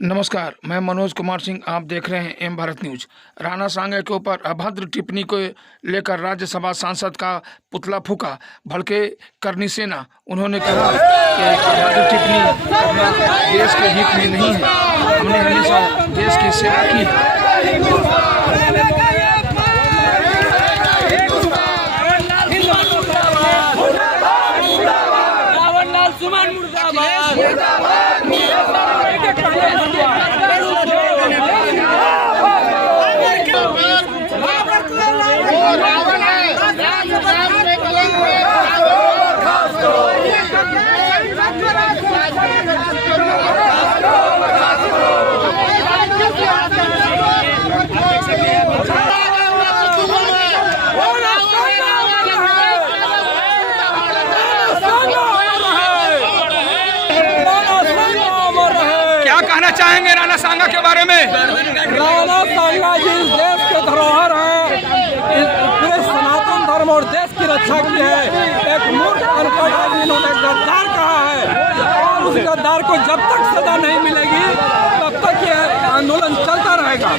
नमस्कार, मैं मनोज कुमार सिंह। आप देख रहे हैं एम भारत न्यूज। राणा सांगे के ऊपर अभद्र टिप्पणी को लेकर राज्यसभा सांसद का पुतला फूका। भड़के करनी सेना। उन्होंने कहा कि अभद्र टिप्पणी करना देश के हित में नहीं है। हमने हमेशा देश की सेवा की है। क्या कहना चाहेंगे राणा सांगा के बारे में? राणा सांगा जी देश के धरोहर हैं, पूरे सनातन धर्म और देश की रक्षा की है। एक मूर्ख अनपढ़ आदमी इन्होंने गद्दार कहा है और उस गद्दार को जब तक सजा नहीं मिलेगी तब तक ये आंदोलन चलता रहेगा।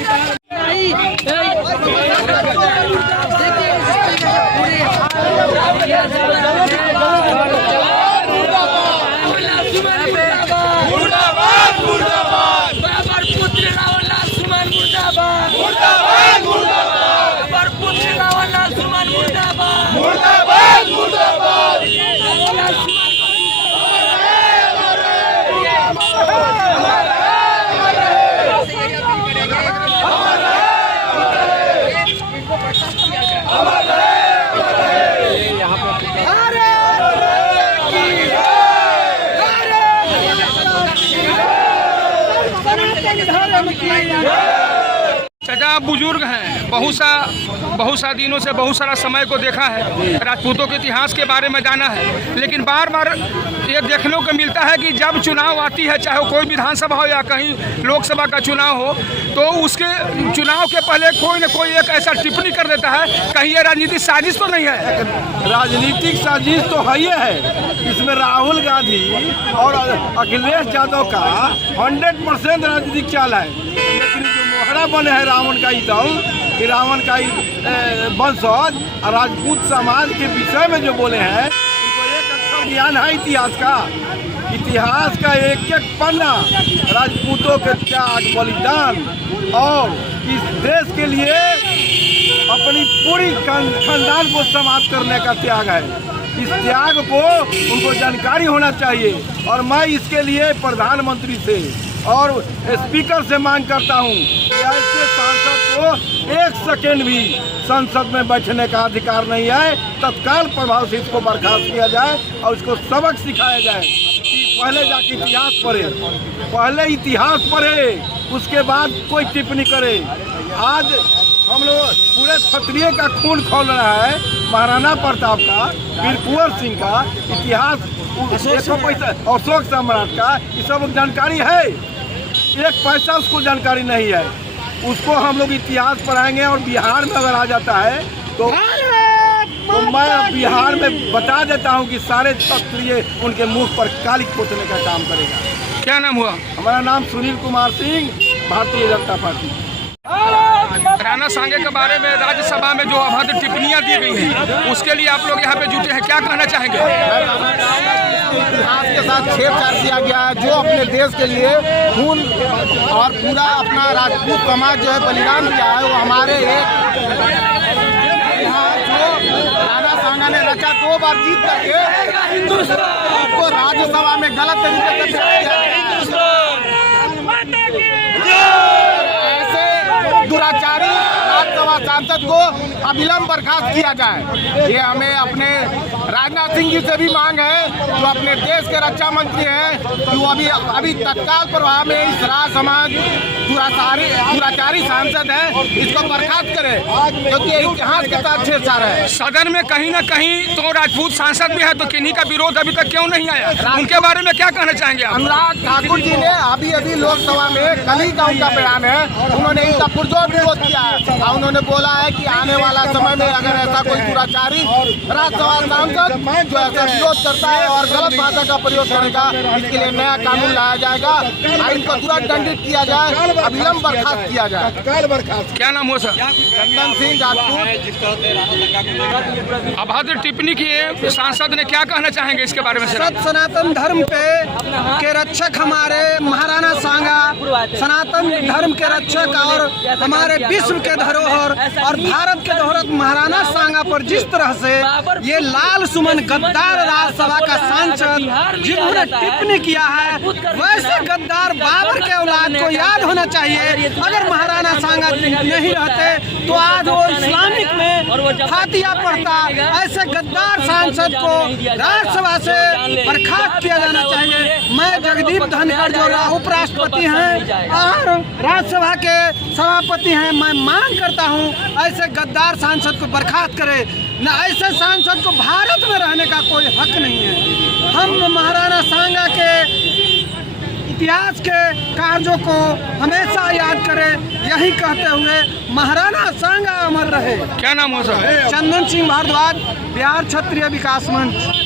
चाचा, आप बुजुर्ग हैं, बहुत सा दिनों से बहुत सारा समय को देखा है, राजपूतों के इतिहास के बारे में जाना है, लेकिन बार बार ये देखने को मिलता है कि जब चुनाव आती है, चाहे कोई विधानसभा हो या कहीं लोकसभा का चुनाव हो, तो उसके चुनाव के पहले कोई न कोई एक ऐसा टिप्पणी कर देता है। कहीं ये राजनीतिक साजिश तो नहीं है? राजनीतिक साजिश तो है ही है। इसमें राहुल गांधी और अखिलेश यादव का 100% राजनीतिक चाल है। लेकिन जो मोहरा बने है रावण का कि रावण का वंशज राजपूत समाज के विषय में जो बोले हैं, उनको एक अक्षर ज्ञान है इतिहास का एक एक पन्ना राजपूतों के त्याग बलिदान और इस देश के लिए अपनी पूरी खानदान को समाप्त करने का त्याग है। इस त्याग को उनको जानकारी होना चाहिए और मैं इसके लिए प्रधानमंत्री से और स्पीकर से मांग करता हूं कि ऐसे सांसद को एक सेकेंड भी संसद में बैठने का अधिकार नहीं है। तत्काल प्रभाव से इसको बर्खास्त किया जाए और इसको सबक सिखाया जाए कि पहले जाके इतिहास पढ़े, उसके बाद कोई टिप्पणी करे। आज हम लोग पूरे क्षत्रिय का खून खौल रहा है। महाराणा प्रताप का, वीर कुंवर सिंह का इतिहास, अशोक सम्राट का, ये सब जानकारी है। एक पैसा उसको जानकारी नहीं है। उसको हम लोग इतिहास पढ़ाएंगे और बिहार में अगर आ जाता है तो मैं बिहार में बता देता हूं कि सारे क्षत्रिय उनके मुख पर कालिक पोतने का काम करेगा। क्या नाम हुआ? हमारा नाम सुनील कुमार सिंह, भारतीय जनता पार्टी। राणा सांगे के बारे में राज्यसभा में जो अभद्र टिप्पणियां दी गई हैं, उसके लिए आप लोग यहाँ पे जुटे हैं, क्या कहना चाहेंगे? इतिहास के साथ छेड़छाड़ किया गया है। जो अपने देश के लिए खून और पूरा अपना राजपूत समाज जो है बलिदान दिया है, वो हमारे यहाँ जो राणा सांगा ने रचा 2 बार जीत करके उसको राज्यसभा में गलत तरीके से दुराचारी राज्यसभा सांसद को अविलंब बर्खास्त किया जाए। ये हमें अपने राजनाथ सिंह जी से भी मांग है, जो अपने देश के रक्षा मंत्री हैं, कि वो अभी तत्काल प्रभाव में इस राज समाज दुराचारी सांसद है, इसको बर्खास्त करें, क्योंकि इतिहास के साथ छेड़छाड़ है। सदन में कहीं न कहीं तो राजपूत सांसद भी है, तो किन्हीं का विरोध अभी तक क्यों नहीं आया? उनके बारे में क्या कहना चाहेंगे आप? अनुराग ठाकुर जी ने अभी लोकसभा में कल ही का उनका बयान है, उन्होंने इनका पुरजोर विरोध किया है। और उन्होंने बोला है कि आने वाला समय में अगर ऐसा कोई दुराचारी राज्यसभा सांसद जो ऐसा विरोध करता है और गलत भाषा का प्रयोग करेगा, इसके लिए नया कानून लाया जाएगा, इनको तुरंत दंडित किया जाए, अविलंब बर्खास्त किया जाए। क्या नाम हो सर? चंदन सिंह राजपूत। अभद्र टिप्पणी किए सांसद ने, क्या कहना चाहेंगे इसके बारे में? सत सनातन धर्म के रक्षक हमारे महाराणा सांगा सनातन धर्म के रक्षक और हमारे विश्व के धरोहर और भारत के धरोहर महाराणा सांगा पर जिस तरह से ये लाल सुमन गद्दार राज्यसभा का सांसद जिन्होंने टिप्पणी किया है, वैसे गद्दार बाबर के औलाद को याद होना चाहिए, अगर महाराणा सांगा नहीं रहते तो आज वो इस्लामिक में फातिया पढ़ता। ऐसे गद्दार सांसद को राज्यसभा से बर्खास्त किया जाना चाहिए। मैं जगदीप धनखड़ जो उपराष्ट्रपति हैं और राज्यसभा के सभापति हैं, मैं मांग करता हूं ऐसे गद्दार सांसद को बर्खास्त करे। न ऐसे सांसद को भारत में रहने का कोई हक नहीं है। हम महाराणा सांगा के इतिहास के कार्यों को हमेशा याद करें, यही कहते हुए महाराणा सांगा अमर रहे। क्या नाम हो सर? चंदन सिंह भारद्वाज, बिहार क्षत्रिय विकास मंच।